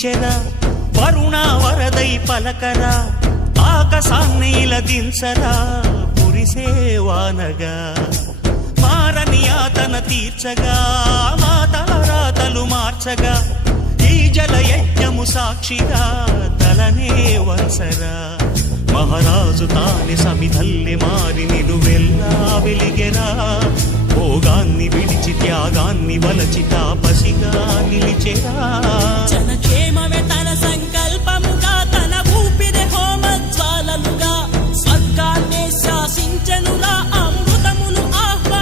నిలిచెరా వరుణ వరదై పలకరా ఆకాశాన్ని దించరా కురిసేవానగా మారని యాతన తీర్చగా మాతల రాతలు మార్చగా ఈ జల యజ్ఞము సాక్షిగా తలనే వంచరా మహారాజు తాని సమిధల్లె మారి నిలువెల్లా వెలిగెరా భోగాన్ని విడిచి త్యాగాన్ని వలచి తాపసిగా నిలిచెరా జనక్షేమమే